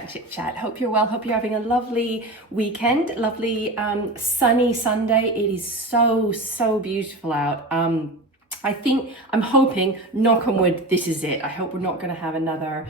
Knack Chit Chat. Hope you're well. Hope you're having a lovely weekend, lovely sunny Sunday. It is so beautiful out. I'm hoping, knock on wood, this is it. I hope we're not going to have another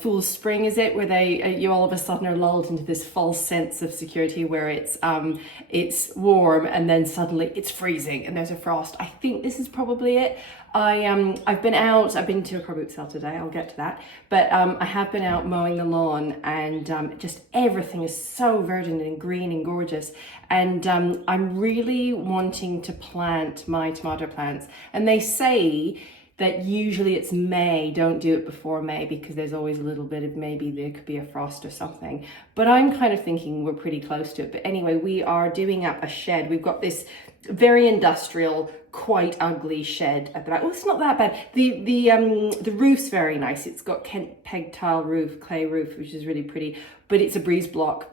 full spring, is it, where you all of a sudden are lulled into this false sense of security where it's warm and then suddenly it's freezing and there's a frost. I think this is probably it. I've been out. I've been to a car boot sale today. I'll get to that. But I have been out mowing the lawn, and just everything is so verdant and green and gorgeous. And I'm really wanting to plant my tomato plants. And they say that usually it's May, don't do it before May because there's always a little bit of maybe there could be a frost or something. But I'm kind of thinking we're pretty close to it. But anyway, we are doing up a shed. We've got this very industrial, quite ugly shed at the back. Well, it's not that bad. The roof's very nice. It's got Kent peg tile roof, clay roof, which is really pretty. But it's a breeze block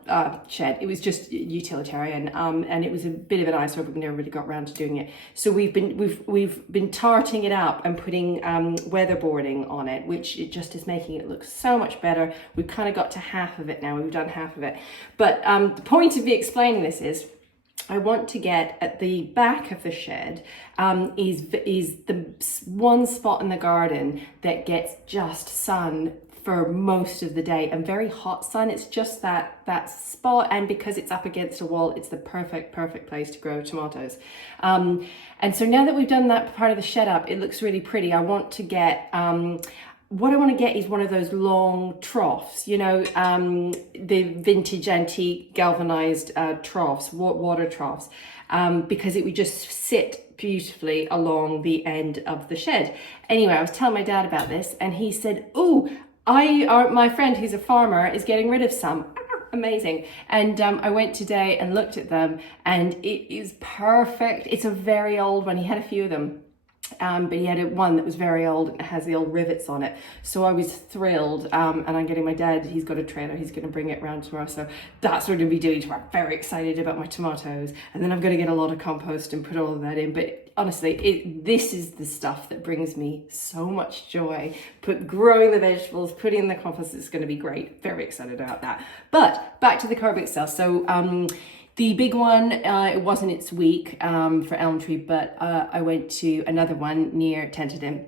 shed. It was just utilitarian, and it was a bit of an eyesore, but we never really got around to doing it. So we've been tarting it up and putting weatherboarding on it, which it just is making it look so much better. We've kind of got to half of it now. We've done half of it. But the point of me explaining this is, I want to get at the back of the shed is the one spot in the garden that gets just sun for most of the day, and very hot sun. It's just that spot, and because it's up against a wall, it's the perfect place to grow tomatoes. And so now that we've done that part of the shed up, it looks really pretty. I want to get what I want to get is one of those long troughs, you know, the vintage antique galvanized troughs, water troughs, because it would just sit beautifully along the end of the shed. Anyway, I was telling my dad about this, and he said, "Oh, my friend who's a farmer is getting rid of some." Amazing. And I went today and looked at them, and it is perfect. It's a very old one. He had a few of them. But he had one that was very old and it has the old rivets on it. So I was thrilled, and I'm getting my dad, he's got a trailer, he's going to bring it around tomorrow. So that's what I'm going to be doing tomorrow. I'm very excited about my tomatoes. And then I'm going to get a lot of compost and put all of that in. But honestly, this is the stuff that brings me so much joy. Growing the vegetables, putting in the compost, is going to be great. Very excited about that. But back to the car boot sale. So, the big one, it wasn't its week for Elm Tree, but I went to another one near Tenterden.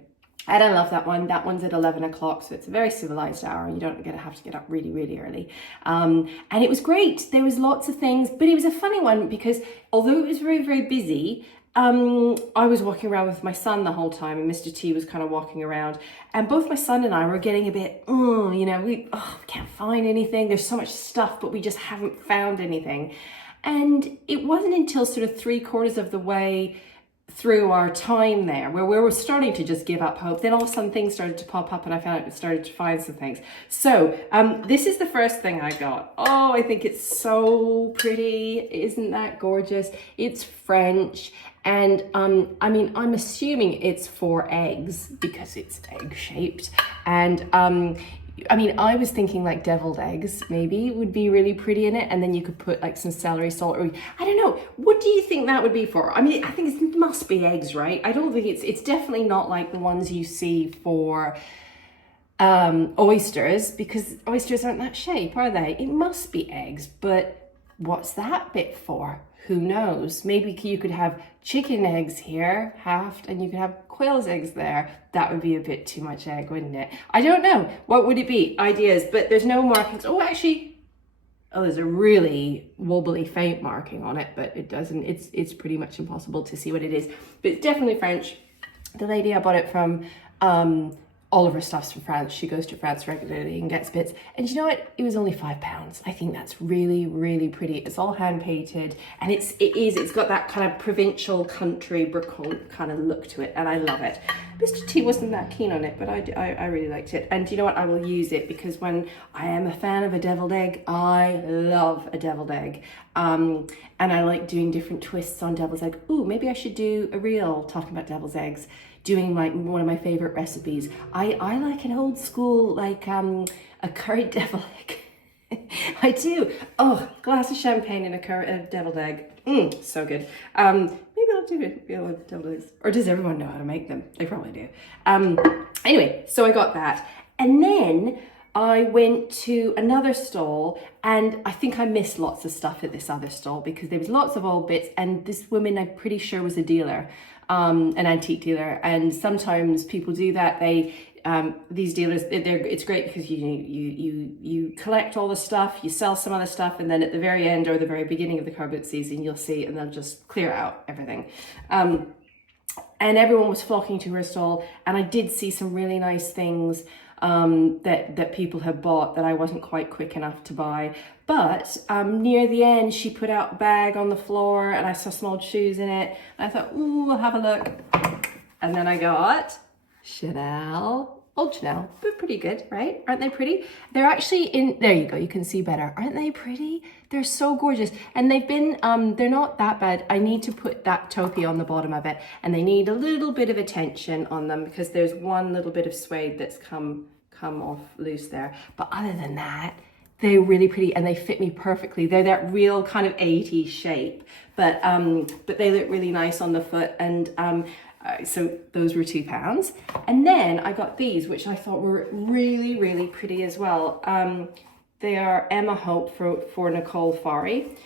And I love that one. That one's at 11 o'clock, so it's a very civilized hour. You don't have to get up really early. And it was great. There was lots of things, but it was a funny one because although it was very busy, I was walking around with my son the whole time, and Mr. T was kind of walking around, and both my son and I were getting a bit, we can't find anything. There's so much stuff, but we just haven't found anything. And it wasn't until sort of 3/4 of the way through our time there where we were starting to just give up hope. Then all of a sudden things started to pop up, and I found I started to find some things. So this is the first thing I got. Oh, I think it's so pretty. Isn't that gorgeous? It's French. And I'm assuming it's for eggs because it's egg shaped. And I was thinking like deviled eggs maybe would be really pretty in it, and then you could put like some celery salt, or I don't know. What do you think that would be for? I mean, I think it must be eggs, right? I don't think it's definitely not like the ones you see for oysters, because oysters aren't that shape, are they? It must be eggs, but what's that bit for? Who knows? Maybe you could have chicken eggs here, halved, and you could have quail's eggs there. That would be a bit too much egg, wouldn't it? I don't know. What would it be? Ideas, but there's no markings. Oh, actually, there's a really wobbly faint marking on it, but it doesn't, it's pretty much impossible to see what it is. But it's definitely French. The lady I bought it from, all of her stuff's from France. She goes to France regularly and gets bits. And you know what? It was only £5. I think that's really pretty. It's all hand painted, and it's got that kind of provincial country bricole kind of look to it, and I love it. Mr. T wasn't that keen on it, but I really liked it. And you know what? I will use it because when I am a fan of a deviled egg, I love a deviled egg. And I like doing different twists on devil's egg. Ooh, maybe I should do a reel talking about devil's eggs, doing like one of my favorite recipes. I like an old school, like a curried deviled egg. I do. Oh, glass of champagne and a deviled egg. So good. Maybe I'll do it with deviled eggs. Or does everyone know how to make them? They probably do. Anyway, so I got that. And then I went to another stall, and I think I missed lots of stuff at this other stall because there was lots of old bits, and this woman I'm pretty sure was a dealer, an antique dealer, and sometimes people do that. They these dealers, it's great because you collect all the stuff, you sell some other stuff, and then at the very end or the very beginning of the car boot season, you'll see, and they'll just clear out everything. And everyone was flocking to her stall, and I did see some really nice things that people had bought that I wasn't quite quick enough to buy. But near the end, she put out a bag on the floor, and I saw some old shoes in it. And I thought, ooh, I'll have a look. And then I got Chanel. Old Chanel, but pretty good, right? Aren't they pretty? They're actually in, there you go, you can see better. Aren't they pretty? They're so gorgeous. And they've been, they're not that bad. I need to put that topi on the bottom of it, and they need a little bit of attention on them because there's one little bit of suede that's come off loose there. But other than that, they're really pretty, and they fit me perfectly. They're that real kind of 80s shape, but they look really nice on the foot. And so those were £2. And then I got these, which I thought were really, really pretty as well. They are Emma Hope for Nicole Fari.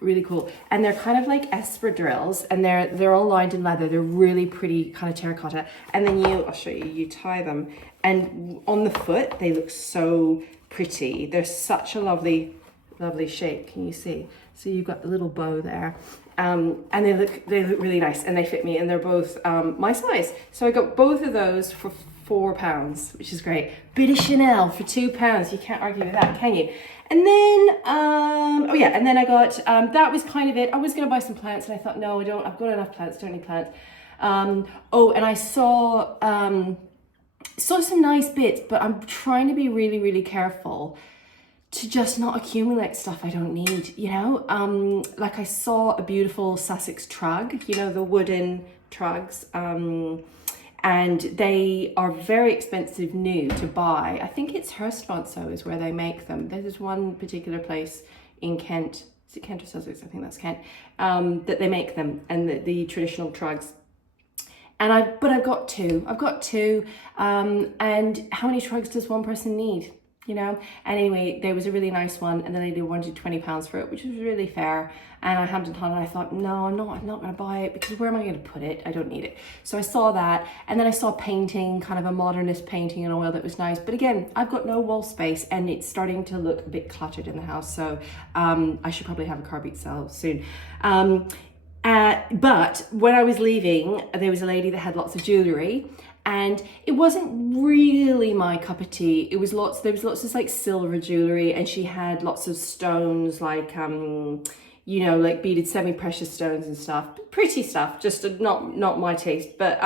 Really cool. And they're kind of like espadrilles, and they're all lined in leather. They're really pretty, kind of terracotta. And then I'll show you, you tie them. And on the foot, they look so pretty. They're such a lovely, lovely shape. Can you see? So you've got the little bow there. And they look really nice, and they fit me, and they're both my size. So I got both of those for £4, which is great. Bit of Chanel for £2. You can't argue with that, can you? And then, oh yeah, and then I got, that was kind of it. I was going to buy some plants, and I thought, no, I've got enough plants, don't need plants. Oh, and I saw some nice bits, but I'm trying to be really, really careful to just not accumulate stuff I don't need, you know? Like I saw a beautiful Sussex trug, you know, the wooden trugs, and they are very expensive new to buy. I think it's Hurstfonteau is where they make them. There's one particular place in Kent, is it Kent or Sussex? I think that's Kent, that they make them, and the traditional trugs. And but I've got two, and how many trugs does one person need? You know, and anyway, there was a really nice one, and the lady wanted £20 for it, which was really fair. And I handed it on, and I thought, no, I'm not going to buy it because where am I going to put it? I don't need it. So I saw that, and then I saw painting, kind of a modernist painting in oil that was nice. But again, I've got no wall space, and it's starting to look a bit cluttered in the house. So I should probably have a car boot sale soon. But when I was leaving, there was a lady that had lots of jewellery. And it wasn't really my cup of tea. There was lots of like silver jewelry, and she had lots of stones, like you know, like beaded semi-precious stones and stuff. Pretty stuff, just not my taste. But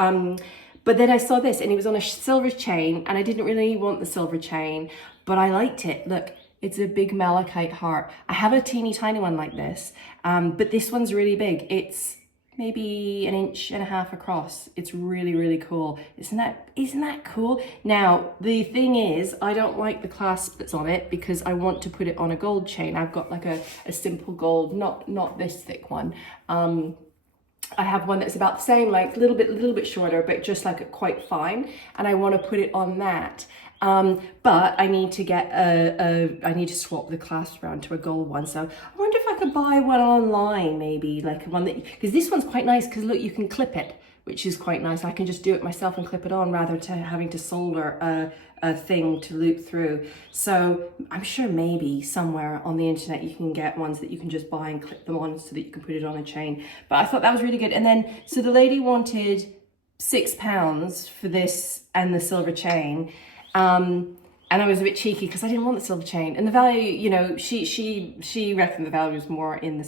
then I saw this, and it was on a silver chain, and I didn't really want the silver chain, but I liked it. Look, it's a big malachite heart. I have a teeny tiny one like this, but this one's really big. It's maybe 1.5 inches across. It's really, really cool. Isn't that cool? Now, the thing is, I don't like the clasp that's on it because I want to put it on a gold chain. I've got like a simple gold, not this thick one. I have one that's about the same, like a little bit shorter, but just like quite fine. And I want to put it on that. But I need to get I need to swap the clasp around to a gold one. So I wonder if I could buy one online, maybe like one that, because this one's quite nice because look, you can clip it, which is quite nice. I can just do it myself and clip it on rather than having to solder a thing to loop through. So I'm sure maybe somewhere on the internet you can get ones that you can just buy and clip them on so that you can put it on a chain. But I thought that was really good. And then, so the lady wanted £6 for this and the silver chain. And I was a bit cheeky because I didn't want the silver chain, and the value, you know, she reckoned the value was more in the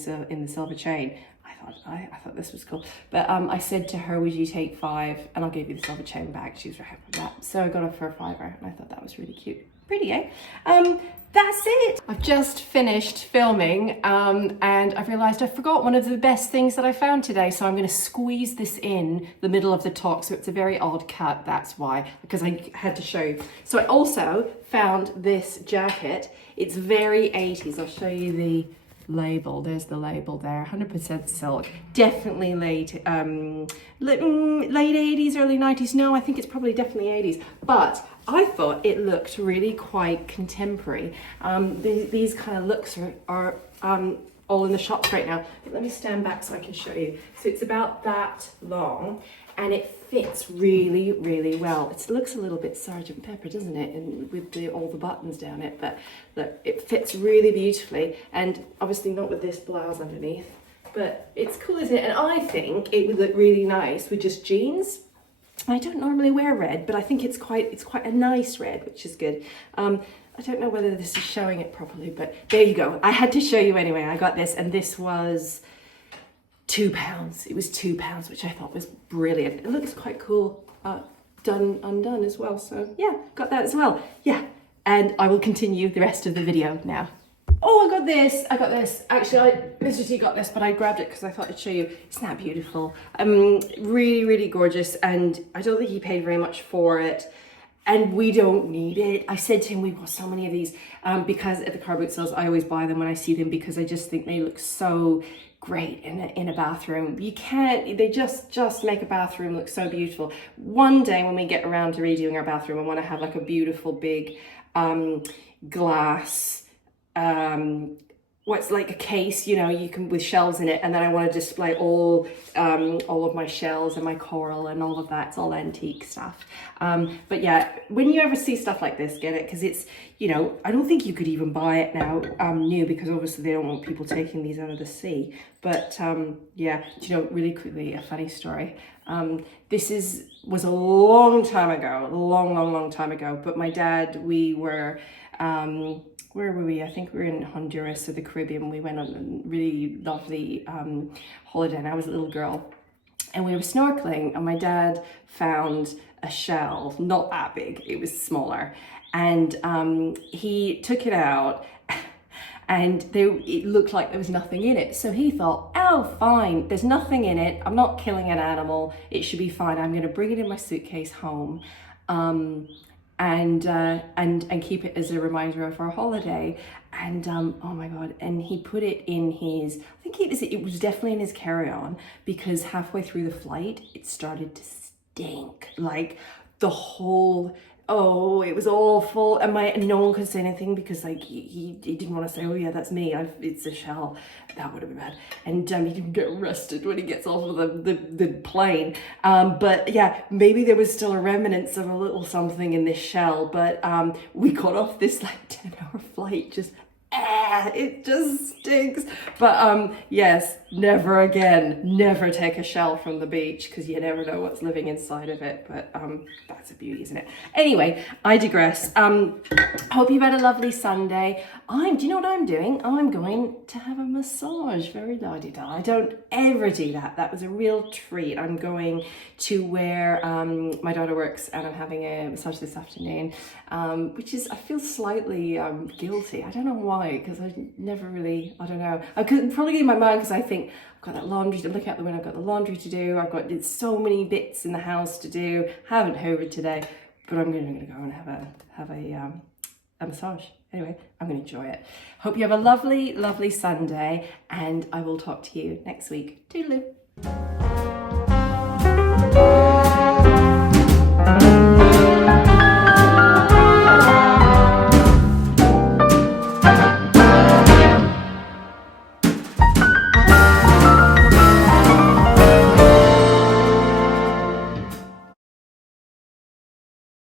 silver chain. I thought this was cool, but I said to her, would you take £5 and I'll give you the silver chain back. She was very happy with that, so I got her for a £5, and I thought that was really cute. Pretty, eh? That's it. I've just finished filming, and I've realized I forgot one of the best things that I found today, so I'm going to squeeze this in the middle of the talk, so it's a very odd cut, that's why, because I had to show you. So I also found this jacket. It's very 80s. I'll show you label. There's the label there, 100% silk. Definitely late 80s, early 90s. No, I think it's probably definitely 80s. But I thought it looked really quite contemporary. These kind of looks are all in the shops right now. Let me stand back so I can show you. So it's about that long, and it fits really, really well. It looks a little bit Sergeant Pepper, doesn't it? And with all the buttons down it, but look, it fits really beautifully, and obviously not with this blouse underneath, but it's cool, isn't it? And I think it would look really nice with just jeans. I don't normally wear red, but I think it's quite a nice red, which is good. I don't know whether this is showing it properly, but there you go. I had to show you anyway. I got this, and this was £2. It was £2, which I thought was brilliant. It looks quite cool, done undone as well. So yeah, got that as well. Yeah, and I will continue the rest of the video now. Oh, I got this. Actually, Mr. T got this, but I grabbed it because I thought I'd show you. Isn't that beautiful? Really, really gorgeous, and I don't think he paid very much for it. And we don't need it. I said to him, we've got so many of these because at the car boot sales, I always buy them when I see them because I just think they look so great in a bathroom. You can't, they just make a bathroom look so beautiful. One day when we get around to redoing our bathroom, I want to have like a beautiful big glass, what's like a case, you know, you can with shelves in it, and then I want to display all of my shells and my coral and all of that. It's all antique stuff. But yeah, when you ever see stuff like this, get it, because it's, you know, I don't think you could even buy it now new, because obviously they don't want people taking these out of the sea. But yeah, you know, really quickly, a funny story. This was a long time ago, long time ago. But my dad, we were where were we? I think we were in Honduras or the Caribbean. We went on a really lovely holiday, and I was a little girl. And we were snorkeling, and my dad found a shell, not that big, it was smaller. And he took it out, and it looked like there was nothing in it. So he thought, oh, fine, there's nothing in it. I'm not killing an animal. It should be fine. I'm going to bring it in my suitcase home. And keep it as a reminder of our holiday. And oh my God, and he put it in his, I think it was definitely in his carry-on, because halfway through the flight, it started to stink. Like the whole, oh, it was awful. And no one could say anything because like he didn't want to say, oh yeah, that's me, it's a shell. That would have been bad. And he didn't get arrested when he gets off of the plane. But yeah, maybe there was still a remnants of a little something in this shell, but we got off this like 10-hour flight just it just stinks. But yes, never again, never take a shell from the beach, because you never know what's living inside of it. But that's a beauty, isn't it? Anyway, I digress. Hope you've had a lovely Sunday. Do you know what I'm doing? I'm going to have a massage. Very la-di-da. I don't ever do that. That was a real treat. I'm going to where my daughter works, and I'm having a massage this afternoon, which is, I feel slightly guilty. I don't know why, because I never really, I don't know. I could probably in my mind, because I think I've got that laundry to look out the window. I've got the laundry to do. I've got so many bits in the house to do. Haven't hoovered today, but I'm going to go and have a massage. Anyway, I'm going to enjoy it. Hope you have a lovely, lovely Sunday, and I will talk to you next week. Toodaloo.